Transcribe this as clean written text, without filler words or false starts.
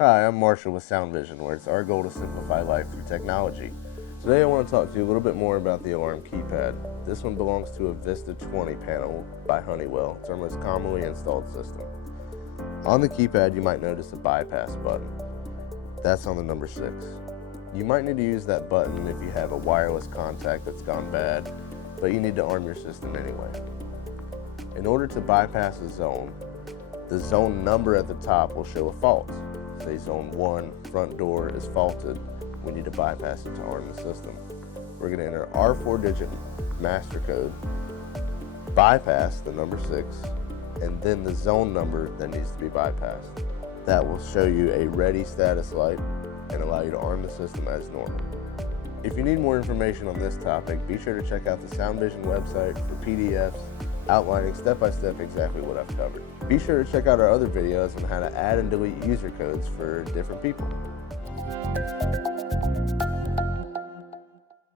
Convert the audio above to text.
Hi, I'm Marshall with SoundVision, where it's our goal to simplify life through technology. Today I want to talk to you a little bit more about the alarm keypad. This one belongs to a Vista 20 panel by Honeywell. It's our most commonly installed system. On the keypad you might notice a bypass button. That's on the number 6. You might need to use that button if you have a wireless contact that's gone bad, but you need to arm your system anyway. In order to bypass a zone, the zone number at the top will show a fault. Say zone 1, front door is faulted. We need to bypass it to arm the system. We're going to enter our 4-digit master code, bypass the number 6, and then the zone number that needs to be bypassed. That will show you a ready status light and allow you to arm the system as normal. If you need more information on this topic, be sure to check out the SoundVision website for PDFs outlining step-by-step exactly what I've covered. Be sure to check out our other videos on how to add and delete user codes for different people.